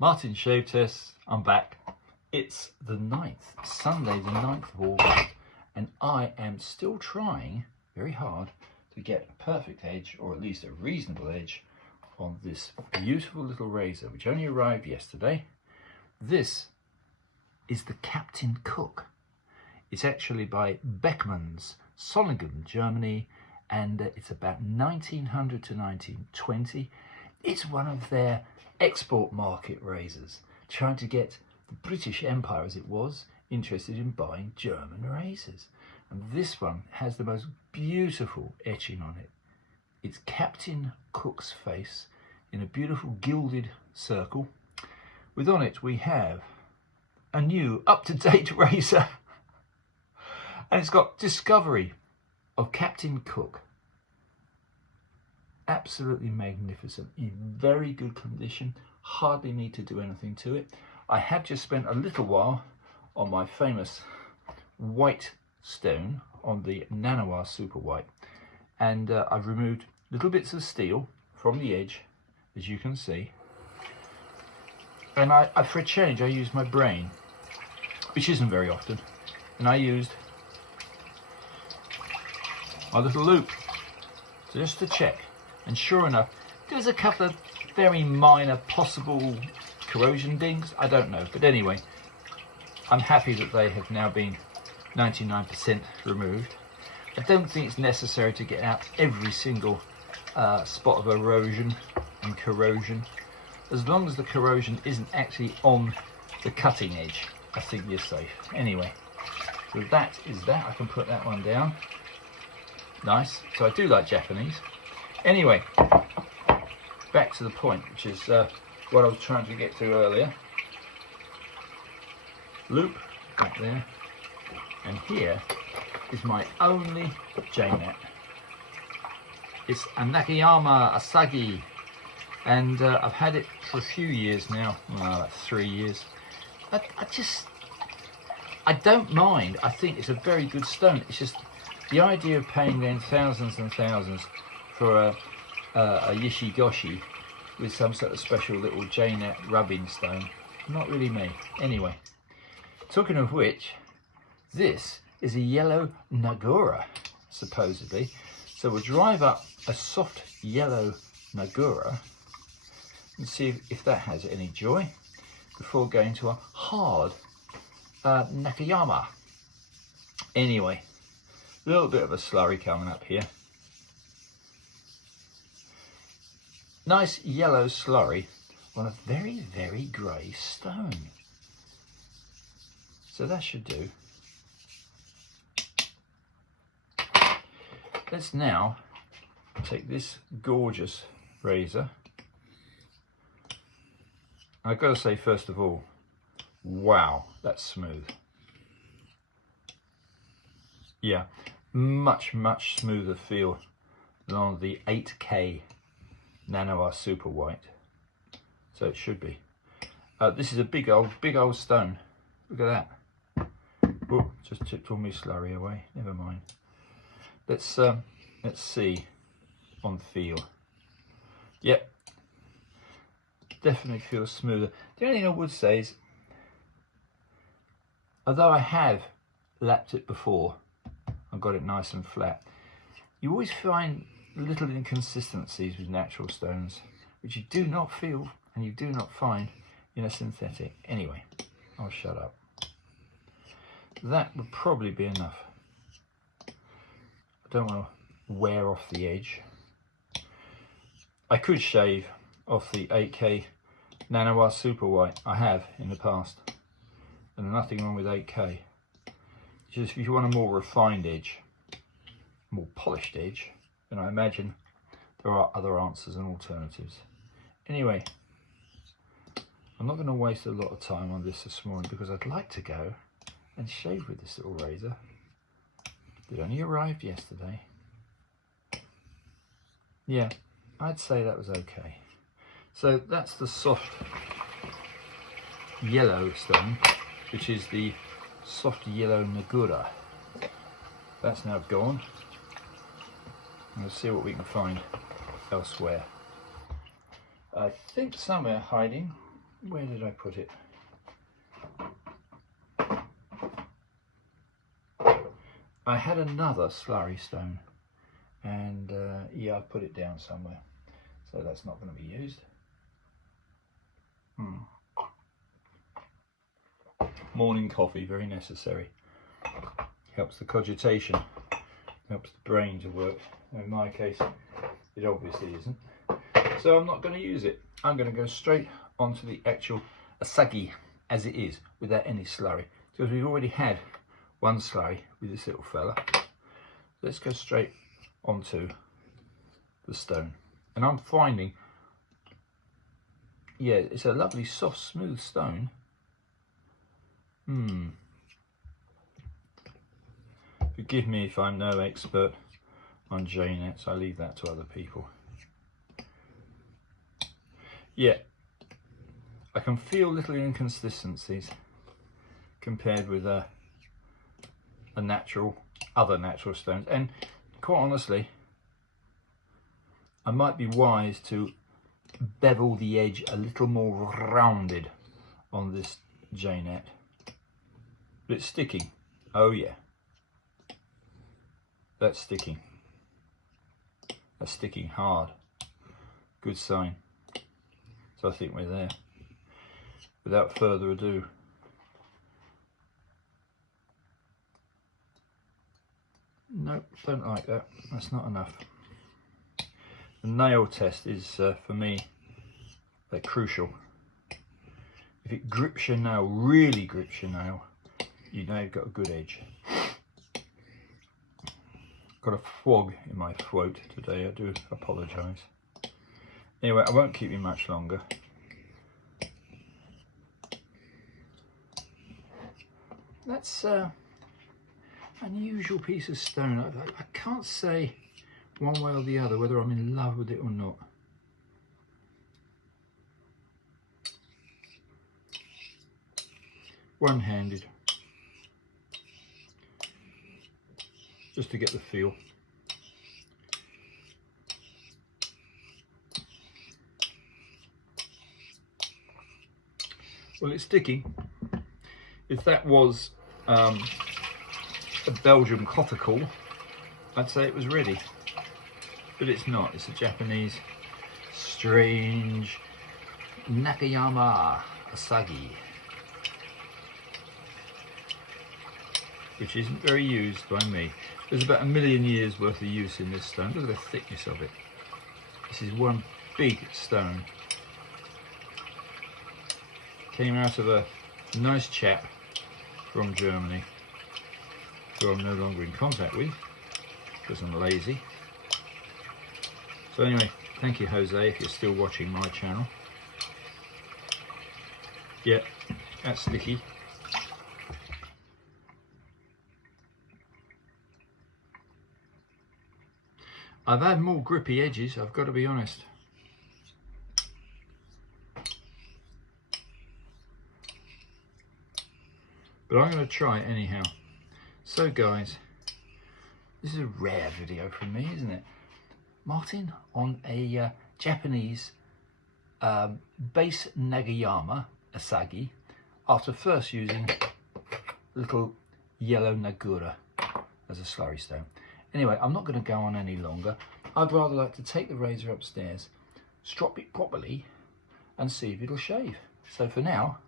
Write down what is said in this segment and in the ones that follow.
Martin Shave Test, I'm back. It's the 9th, Sunday the 9th of August, and I am still trying very hard to get a perfect edge, or at least a reasonable edge, on this beautiful little razor, which only arrived yesterday. This is the Captain Cook. It's actually by Beckmann's, Solingen, Germany, and it's about 1900 to 1920. It's one of their export market razors, trying to get the British Empire, as it was, interested in buying German razors. And this one has the most beautiful etching on it. It's Captain Cook's face in a beautiful gilded circle. With on it we have a new up-to-date razor. And it's got Discovery of Captain Cook. Absolutely magnificent, in very good condition, hardly need to do anything to it. I have just spent a little while on my famous white stone, on the Nanoir Super White, and I've removed little bits of steel from the edge, as you can see, and I for a change I used my brain, which isn't very often, and I used my little loop just to check. And sure enough, there's a couple of very minor possible corrosion dings, I don't know. But anyway, I'm happy that they have now been 99% removed. I don't think it's necessary to get out every single spot of erosion and corrosion. As long as the corrosion isn't actually on the cutting edge, I think you're safe. Anyway, so that is that. I can put that one down. Nice. So I do like Japanese. Anyway, back to the point, which is what I was trying to get to earlier. Loop back there, and here is my only Jnat. It's a Nakayama Asagi, and I've had it for a few years now, like 3 years. I don't mind. I think it's a very good stone. It's just the idea of paying then thousands and thousands for a Yishigoshi with some sort of special little Jnat rubbing stone, not really me. Anyway, talking of which, this is a yellow Nagura, supposedly. So we'll drive up a soft yellow Nagura and see if that has any joy before going to a hard Nakayama. Anyway, a little bit of a slurry coming up here. Nice yellow slurry on a very, very grey stone. So that should do. Let's now take this gorgeous razor. I've got to say, first of all, wow, that's smooth. Yeah, much, much smoother feel than on the 8K Nanoir Super White. So it should be. This is a big old stone. Look at that. Oh, just tipped all my slurry away. Never mind. Let's see on feel. Yep, definitely feels smoother. The only thing I would say is, although I have lapped it before, I've got it nice and flat, you always find little inconsistencies with natural stones, which you do not feel and you do not find in a synthetic. Anyway, I'll shut up. That would probably be enough. I don't want to wear off the edge. I could shave off the 8K Nanoir Super White. I have in the past, and nothing wrong with 8K. Just if you want a more refined edge, more polished edge, then I imagine there are other answers and alternatives. Anyway, I'm not going to waste a lot of time on this morning, because I'd like to go and shave with this little razor that only arrived yesterday. Yeah, I'd say that was okay. So that's the soft yellow stone, which is the soft yellow Nagura. That's now gone. And we'll see what we can find elsewhere. I think somewhere hiding Where did I put it? I had another slurry stone, and yeah, I put it down somewhere, so that's not going to be used. Morning coffee, very necessary. Helps the cogitation, helps the brain to work. In my case, it obviously isn't. So I'm not going to use it. I'm going to go straight onto the actual asagi as it is, without any slurry, because we've already had one slurry with this little fella. Let's go straight onto the stone. And I'm finding, yeah, it's a lovely soft smooth stone. Forgive me if I'm no expert on Jnats, I leave that to other people. Yeah, I can feel little inconsistencies compared with other natural stones, and quite honestly, I might be wise to bevel the edge a little more rounded on this Jnat. But it's sticking. Oh yeah, that's sticking. That's sticking hard. Good sign. So I think we're there. Without further ado, nope, don't like that. That's not enough. The nail test is, for me, crucial. If it grips your nail, really grips your nail, you know you've got a good edge. Got a fog in my throat today, I do apologise. Anyway, I won't keep you much longer. That's an unusual piece of stone. I can't say one way or the other whether I'm in love with it or not. One-handed, just to get the feel. Well, it's sticking. If that was a Belgian cottacle, I'd say it was ready, but it's not. It's a Japanese strange Nakayama Asagi, which isn't very used by me. There's about 1 million years worth of use in this stone. Look at the thickness of it. This is one big stone. Came out of a nice chap from Germany, who I'm no longer in contact with because I'm lazy. So anyway, thank you, Jose, if you're still watching my channel. Yeah, that's sticky. I've had more grippy edges, I've got to be honest. But I'm going to try it anyhow. So guys, this is a rare video from me, isn't it? Martin on a Japanese base Nagayama Asagi, after first using little yellow Nagura as a slurry stone. Anyway, I'm not going to go on any longer. I'd rather like to take the razor upstairs, strop it properly, and see if it'll shave. So for now,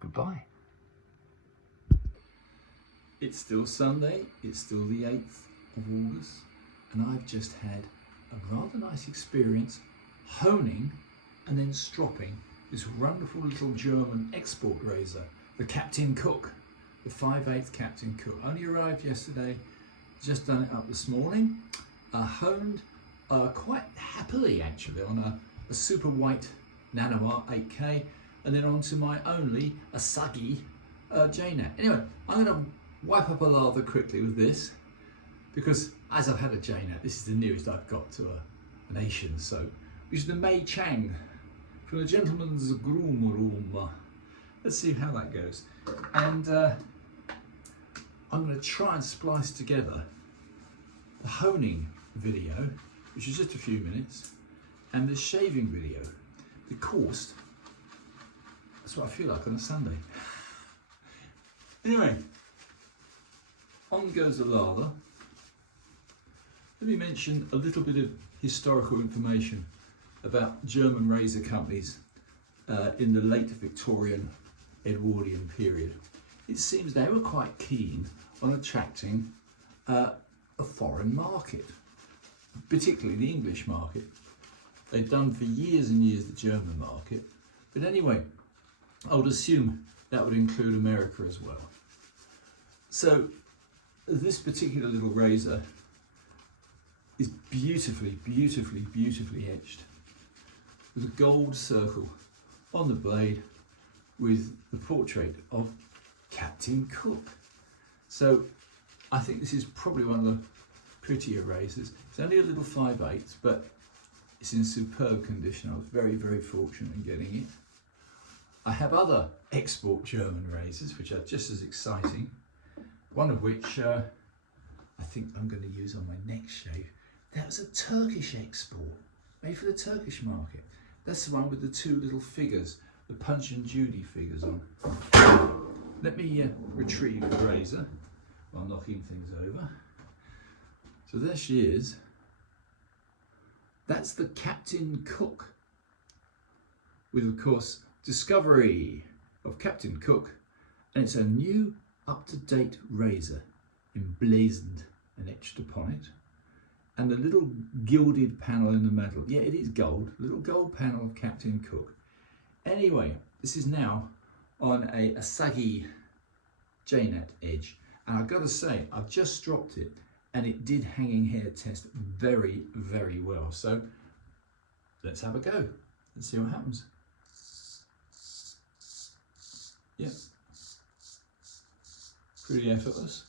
goodbye. It's still Sunday, it's still the 8th of August, and I've just had a rather nice experience honing and then stropping this wonderful little German export razor, the Captain Cook, the 5/8 Captain Cook. Only arrived yesterday, just done it up this morning. Honed quite happily actually on a super white Nano 8K, and then onto my only Asagi Jnat. Anyway, I'm going to wipe up a lather quickly with this, because as I've had a Jnat, this is the nearest I've got to an Asian soap, which is the Mei Chang from the Gentleman's Groom Room. Let's see how that goes. And I'm going to try and splice together the honing video, which is just a few minutes, and the shaving video. The cost That's what I feel like on a Sunday. Anyway, on goes the lather. Let me mention a little bit of historical information about German razor companies in the late Victorian Edwardian period. It seems they were quite keen on attracting a foreign market, particularly the English market. They've done for years and years the German market, but anyway, I would assume that would include America as well. So this particular little razor is beautifully etched with a gold circle on the blade with the portrait of Captain Cook. So I think this is probably one of the prettier razors. It's only a little 5/8, but it's in superb condition. I was very fortunate in getting it. I have other export German razors which are just as exciting, one of which I think I'm going to use on my next shave. That was a Turkish export, made for the Turkish market. That's the one with the two little figures, the Punch and Judy figures on. Let me retrieve the razor while knocking things over. So there she is. That's the Captain Cook, with of course discovery of Captain Cook, and it's a new up-to-date razor emblazoned and etched upon it, and the little gilded panel in the middle. Yeah, it is gold, little gold panel of Captain Cook. Anyway, this is now on a Asagi Jnat edge, and I've got to say, I've just stropped it and it did hanging hair test very well. So let's have a go and see what happens. Yeah, pretty effortless.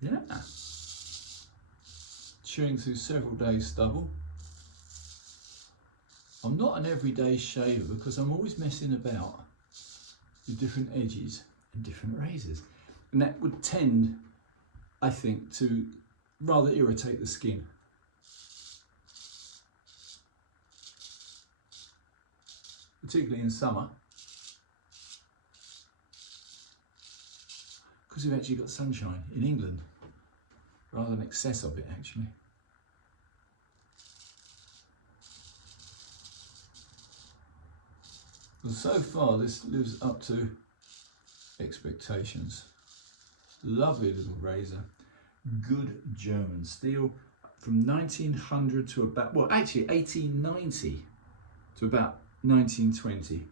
Yeah, chewing through several days stubble. I'm not an everyday shaver because I'm always messing about with different edges and different razors, and that would tend, I think, to rather irritate the skin. Particularly in summer, because we've actually got sunshine in England, rather than excess of it actually. Well, so far this lives up to expectations. Lovely little razor, good German steel, from 1900 to about, well actually 1890 to about 1920.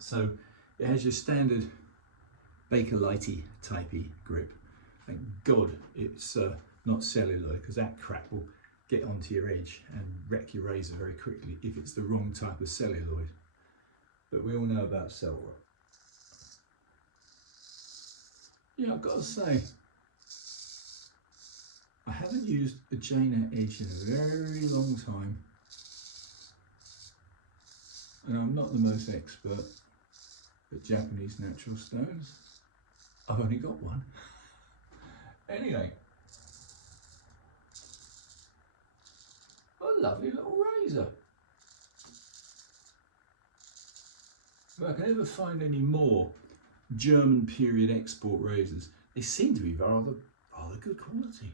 So it has your standard Bakelite typey grip. Thank God it's not celluloid, because that crap will get onto your edge and wreck your razor very quickly if it's the wrong type of celluloid. But we all know about cell rot. Yeah, I've got to say, I haven't used a Jnat edge in a very long time. And I'm not the most expert at Japanese natural stones. I've only got one. Anyway, a lovely little razor. If I can ever find any more German period export razors, they seem to be rather good quality.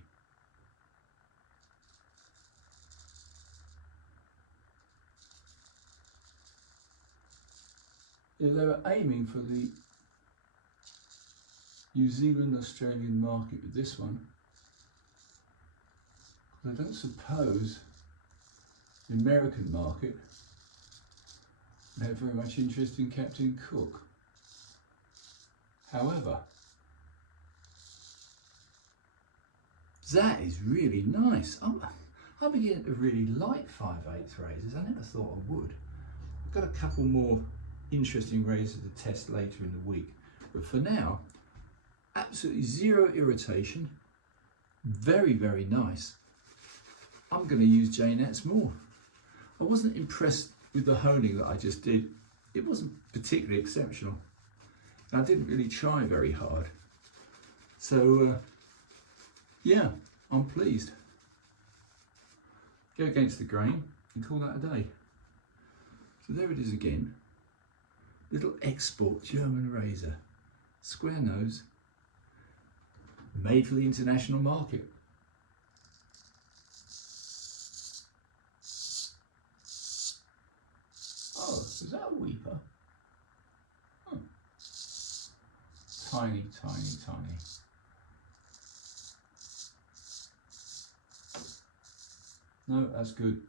Yeah, they were aiming for the New Zealand Australian market with this one. I don't suppose the American market they have very much interest in Captain Cook. However, that is really nice. I'm beginning to really like 5/8 razors. I never thought I would. I've got a couple more interesting razors to test later in the week, but for now, absolutely zero irritation. Very nice. I'm going to use Jnats more. I wasn't impressed with the honing that I just did. It wasn't particularly exceptional, and I didn't really try very hard. So yeah, I'm pleased. Go against the grain and call that a day. So there it is again. Little export German razor. Square nose. Made for the international market. Oh, is that a weeper? Oh. Tiny, tiny, tiny. No, that's good.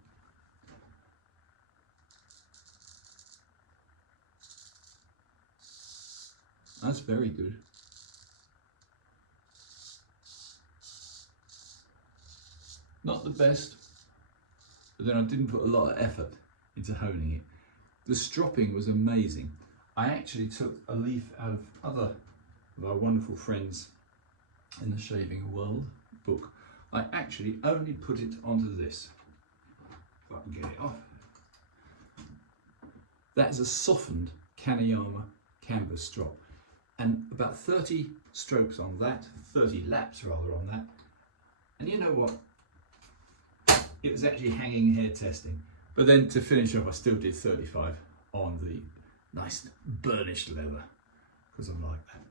That's very good. Not the best, but then I didn't put a lot of effort into honing it. The stropping was amazing. I actually took a leaf out of other of our wonderful friends in the Shaving World book. I actually only put it onto this. If I can get it off. That is a softened Kaneyama canvas strop. And about 30 strokes on that, 30 laps rather on that. And you know what? It was actually hanging hair testing. But then to finish off, I still did 35 on the nice burnished leather, because I like that.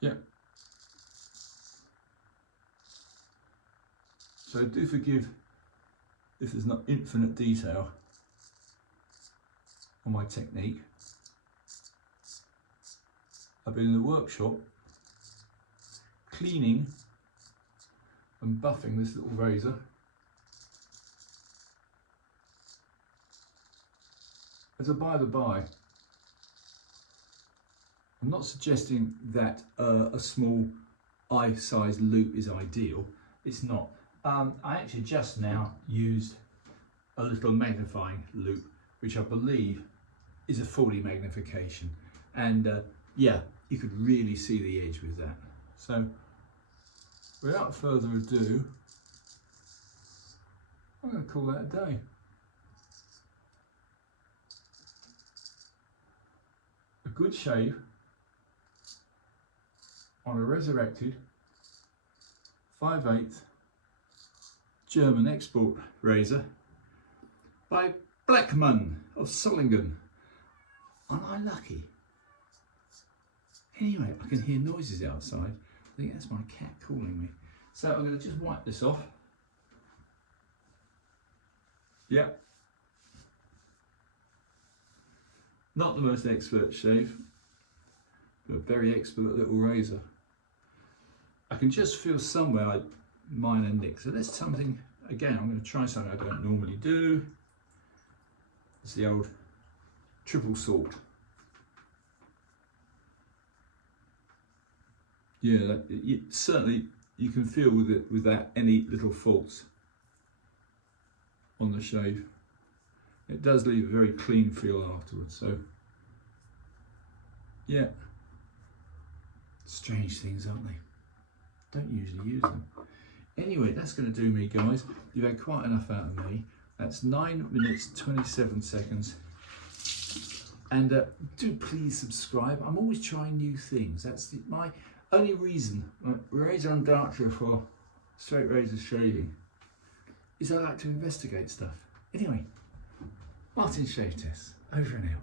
Yeah. So do forgive if there's not infinite detail on my technique. I've been in the workshop cleaning and buffing this little razor. As a by the by, I'm not suggesting that a small eye-sized loop is ideal. It's not. I actually just now used a little magnifying loop, which I believe is a 40 magnification. And yeah, you could really see the edge with that. So without further ado, I'm going to call that a day. A good shave on a resurrected 5/8 German export razor by Blackman of Solingen. Am I lucky? Anyway, I can hear noises outside. I think that's my cat calling me. So I'm going to just wipe this off. Yeah. Not the most expert shave, but a very expert little razor. I can just feel somewhere minor nick. So that's something, again, I'm going to try something I don't normally do. It's the old triple salt. Yeah, certainly you can feel with it, without any little faults on the shave. It does leave a very clean feel afterwards. So yeah, strange things, aren't they? Don't usually use them. Anyway, that's going to do me, guys. You've had quite enough out of me. That's 9 minutes 27 seconds. And do please subscribe. I'm always trying new things. That's my only reason, razor and darcher for straight razor shaving, is I like to investigate stuff. Anyway, Martin's Shave Test, over and out.